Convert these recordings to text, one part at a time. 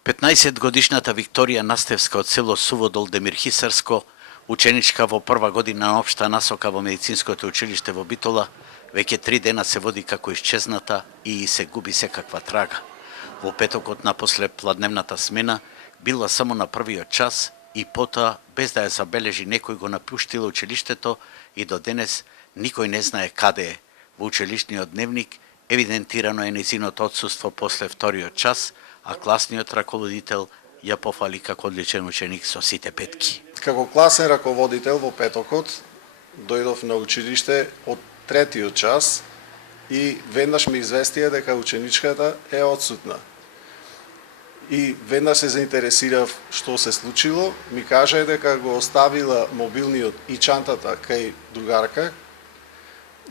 15-годишната Викторија Настевска од село Суводол, Демир Хисарско, ученичка во прва година на општа насока во медицинското училиште во Битола, веќе 3 дена се води како исчезната и се губи секаква трага. Во петокот на после пладневната смена била само на првиот час и потоа, без да ја забележи некој, го напуштила училиштето и до денес никој не знае каде е. Во училишниот дневник евидентирано е нејзиното отсуство после вториот час, а класниот раководител ја пофали како одличен ученик со сите петки. Како класен раководител во петокот дојдов на училиште од третиот час и веднаш ме известија дека ученичката е отсутна. И веднаш се заинтересирав што се случило, ми кажа дека го оставила мобилниот и чантата кај другарка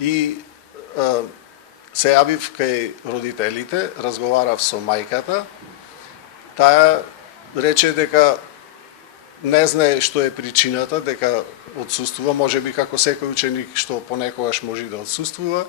и се јавив кај родителите, разговарав со мајката, таа рече дека не знае што е причината, дека отсуствува, можеби како секој ученик што понекогаш може да отсуствува,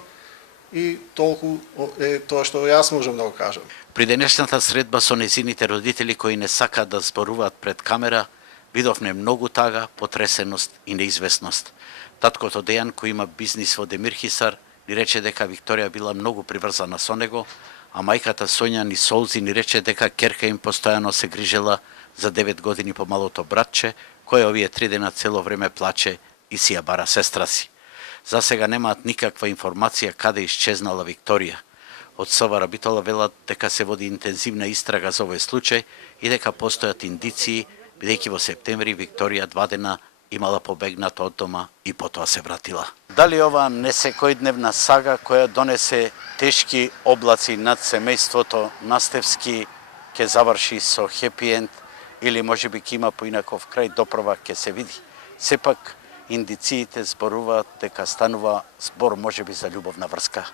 и толку е тоа што јас можам да го кажам. При денешната средба со нејзините родители кои не сакаат да зборуваат пред камера, видовме многу тага, потресеност и неизвестност. Таткото Дејан, кој има бизнис во Демир Хисар, ни рече дека Викторија била многу приврзана со него, а мајката Сонја ни солзи ни рече дека ќерка им постојано се грижела за 9 години помалото братче, кој овие 3 дена цело време плаче и си ја бара сестра си. За сега немаат никаква информација каде исчезнала Викторија. Од СВР Битола велат дека се води интензивна истрага за овој случај и дека постојат индиции, бидејќи во септември Викторија 2 дена имала побегнато од дома и потоа се вратила. Дали ова несекојдневна сага која донесе тешки облаци над семејството Настевски ќе заврши со хепи енд или можеби ќе има поинаков крај, допрва ќе се види. Сепак индициите зборуваат дека станува збор можеби за љубовна врска.